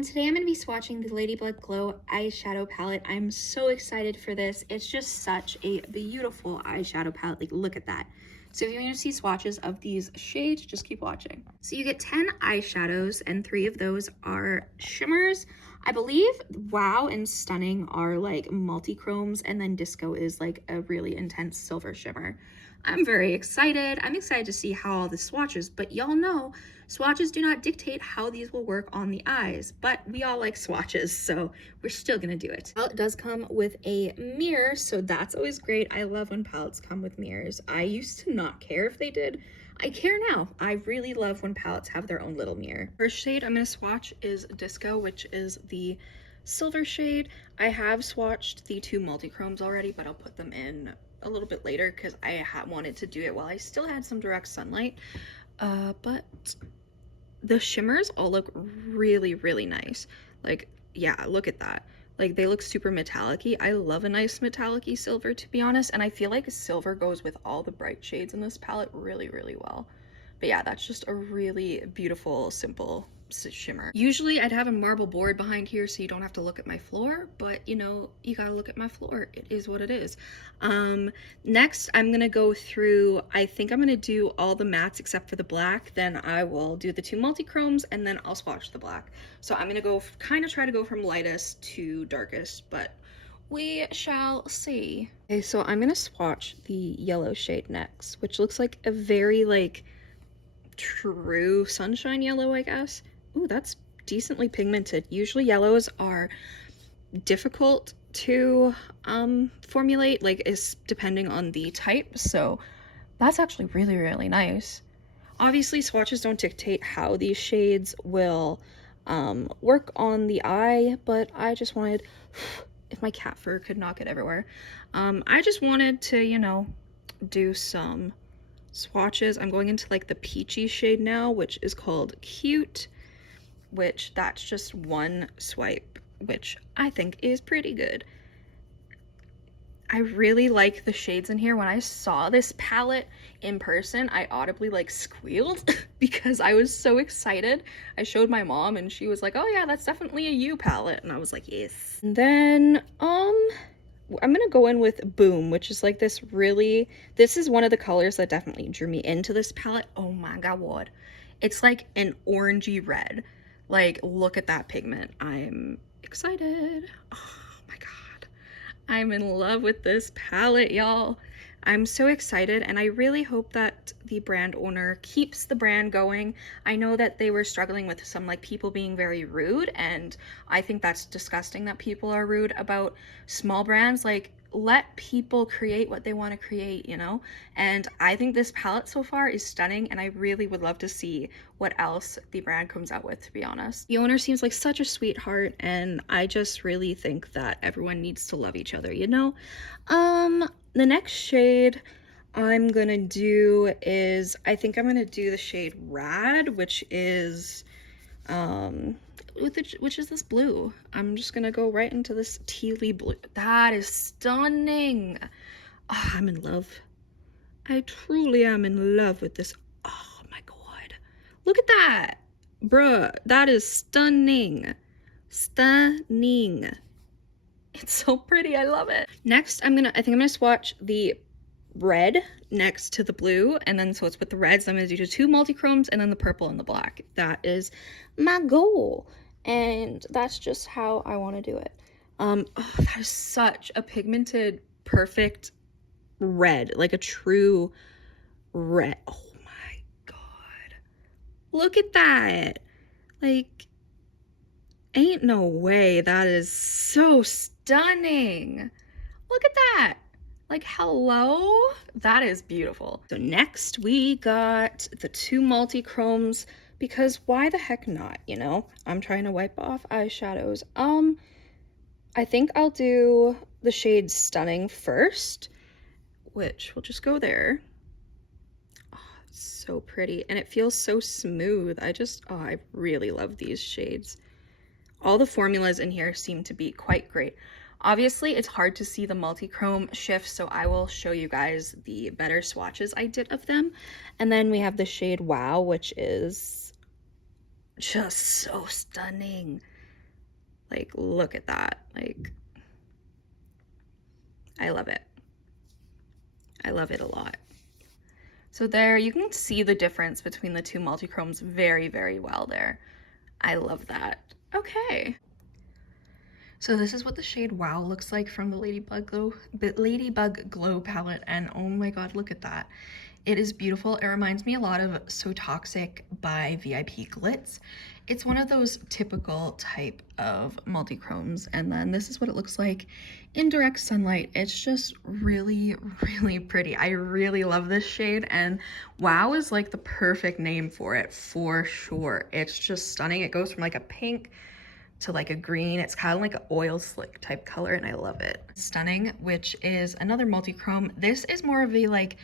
everyone, today I'm going to be swatching the LADYBUG Glow eyeshadow palette. I'm so excited for this. It's just such a beautiful eyeshadow palette. Like, look at that. So if you want to see swatches of these shades, just keep watching. So you get 10 eyeshadows and 3 of those are shimmers. I believe Wow and Stunning are like multi-chromes, and then Disco is like a really intense silver shimmer. I'm very excited. I'm excited to see how all the swatches, but y'all know swatches do not dictate how these will work on the eyes, but we all like swatches, so we're still gonna do it. Palette does come with a mirror, so that's always great. I love when palettes come with mirrors. I used to not care if they did. I care now. I really love when palettes have their own little mirror. First shade I'm gonna swatch is Disco, which is the silver shade. I have swatched the 2 multi-chromes already, but I'll put them in a little bit later because I wanted to do it while I still had some direct sunlight. But the shimmers all look really, really nice. Like, yeah, look at that. Like, they look super metallic-y. I love a nice metallic-y silver, to be honest, and I feel like silver goes with all the bright shades in this palette really, really well. But yeah, that's just a really beautiful, simple shimmer. Usually I'd have a marble board behind here so you don't have to look at my floor, but you know, you gotta look at my floor. It is what it is. Next I'm gonna go through, I think I'm gonna do all the mattes except for the black, then I will do the 2 multi-chromes, and then I'll swatch the black. So I'm gonna go kind of try to go from lightest to darkest, but we shall see. Okay, so I'm gonna swatch the yellow shade next, which looks like a very like true sunshine yellow, I guess. Ooh, that's decently pigmented. Usually yellows are difficult to formulate, like, is depending on the type, so that's actually really, really nice. Obviously swatches don't dictate how these shades will work on the eye, but I just wanted, if my cat fur could not get everywhere, I just wanted to, you know, do some swatches. I'm going into like the peachy shade now, which is called Cute, which that's just one swipe, which I think is pretty good. I really like the shades in here. When I saw this palette in person, I audibly like squealed because I was so excited. I showed my mom and she was like, oh yeah, that's definitely a you palette, and I was like, yes. And then I'm gonna go in with Boom, which is like this really, this is one of the colors that definitely drew me into this palette. Oh my god, it's like an orangey red. Like, look at that pigment. I'm excited. Oh my god, I'm in love with this palette, y'all. I'm so excited, and I really hope that the brand owner keeps the brand going. I know that they were struggling with some like people being very rude, and I think that's disgusting that people are rude about small brands. Like, let people create what they want to create, you know? And I think this palette so far is stunning, and I really would love to see what else the brand comes out with, to be honest. The owner seems like such a sweetheart, and I just really think that everyone needs to love each other, you know? The next shade I'm gonna do is, I think I'm gonna do the shade Rad, which is which is this blue. I'm just gonna go right into this tealy blue. That is stunning. Oh, I'm in love. I truly am in love with this. Oh my god, look at that, bruh. That is stunning. Stunning. It's so pretty. I love it. Next, I think I'm gonna swatch the red next to the blue, and then so it's with the reds, I'm gonna do the 2 multi-chromes and then the purple and the black. That is my goal, and that's just how I want to do it. Oh, that is such a pigmented, perfect red, like a true red. Oh my god, look at that. Like, ain't no way. That is so stunning. Look at that. Like, hello? That is beautiful. So next we got the 2 multi-chromes, because why the heck not, you know? I'm trying to wipe off eyeshadows. I think I'll do the shade Stunning first, which will just go there. Oh, it's so pretty, and it feels so smooth. I really love these shades. All the formulas in here seem to be quite great. Obviously, it's hard to see the multi-chrome shifts, so I will show you guys the better swatches I did of them. And then we have the shade Wow, which is just so stunning. Like, look at that. Like, I love it. I love it a lot. So there, you can see the difference between the two multi-chromes very, very well there. I love that. Okay. So this is what the shade Wow looks like from the Ladybug Glow palette, and oh my god, look at that. It is beautiful. It reminds me a lot of So Toxic by VIP Glitz. It's one of those typical type of multi-chromes, and then this is what it looks like in direct sunlight. It's just really, really pretty. I really love this shade, and Wow is like the perfect name for it, for sure. It's just stunning. It goes from like a pink to like a green. It's kind of like an oil slick type color, and I love it. Stunning, which is another multi-chrome. This is more of a like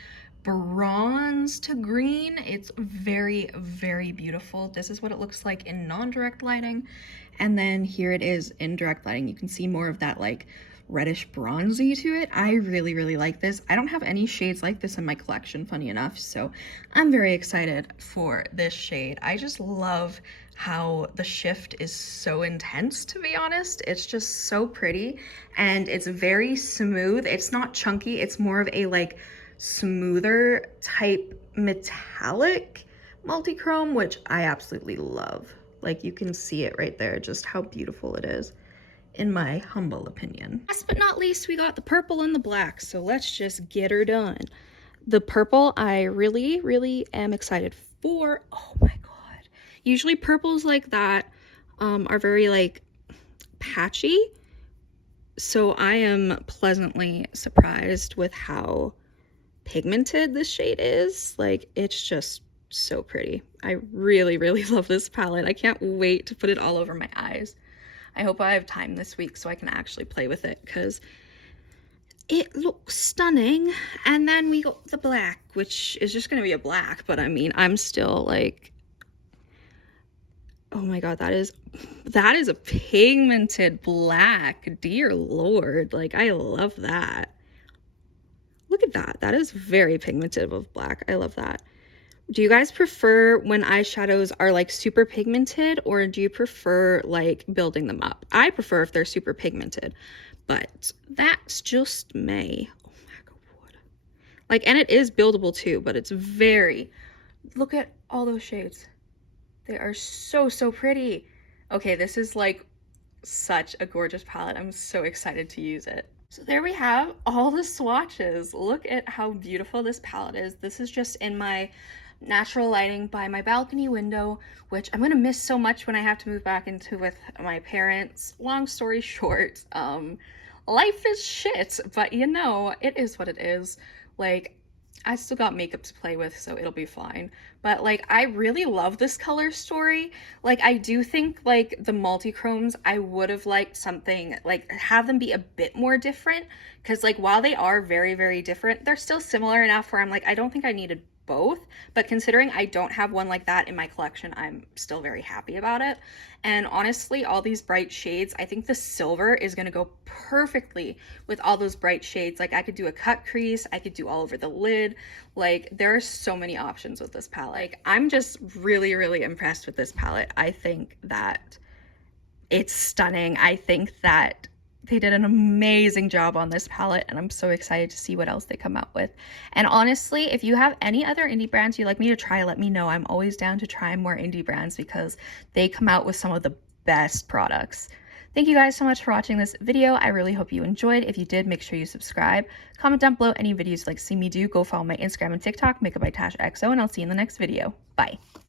bronze to green. It's very, very beautiful. This is what it looks like in non-direct lighting, and then here it is in direct lighting. You can see more of that like reddish bronzy to it. I really, really like this. I don't have any shades like this in my collection, funny enough, so I'm very excited for this shade. I just love how the shift is so intense, to be honest. It's just so pretty, and it's very smooth. It's not chunky. It's more of a like smoother type metallic multi-chrome, which I absolutely love. Like, you can see it right there, just how beautiful it is, in my humble opinion. Last but not least, we got the purple and the black, so let's just get her done. The purple I really, really am excited for. Oh my god. Usually purples like that are very like patchy, so I am pleasantly surprised with how pigmented this shade is. Like, it's just so pretty. I really, really love this palette. I can't wait to put it all over my eyes. I hope I have time this week so I can actually play with it, because it looks stunning. And then we got the black, which is just going to be a black, but I mean, I'm still like, oh my god, that is a pigmented black. Dear Lord, like, I love that. Look at that. That is very pigmented of black. I love that. Do you guys prefer when eyeshadows are like super pigmented, or do you prefer like building them up? I prefer if they're super pigmented, but that's just me. Oh my god. Like, and it is buildable too, but it's very, look at all those shades. They are so, so pretty. Okay, this is like such a gorgeous palette. I'm so excited to use it. So there we have all the swatches. Look at how beautiful this palette is. This is just in my natural lighting by my balcony window, which I'm gonna miss so much when I have to move back into with my parents. Long story short, life is shit, but you know, it is what it is. Like, I still got makeup to play with, so it'll be fine. But like, I really love this color story. Like, I do think like the multi-chromes, I would have liked something like have them be a bit more different, because like while they are very, very different, they're still similar enough where I'm like, I don't think I needed both. But considering I don't have one like that in my collection, I'm still very happy about it. And honestly, all these bright shades, I think the silver is going to go perfectly with all those bright shades. Like, I could do a cut crease, I could do all over the lid. Like, there are so many options with this palette. Like, I'm just really, really impressed with this palette. I think that it's stunning. I think that they did an amazing job on this palette, and I'm so excited to see what else they come out with. And honestly, if you have any other indie brands you'd like me to try, let me know. I'm always down to try more indie brands because they come out with some of the best products. Thank you guys so much for watching this video. I really hope you enjoyed. If you did, make sure you subscribe. Comment down below any videos you'd like to see me do. Go follow my Instagram and TikTok, Makeup by Tasha XO, and I'll see you in the next video. Bye.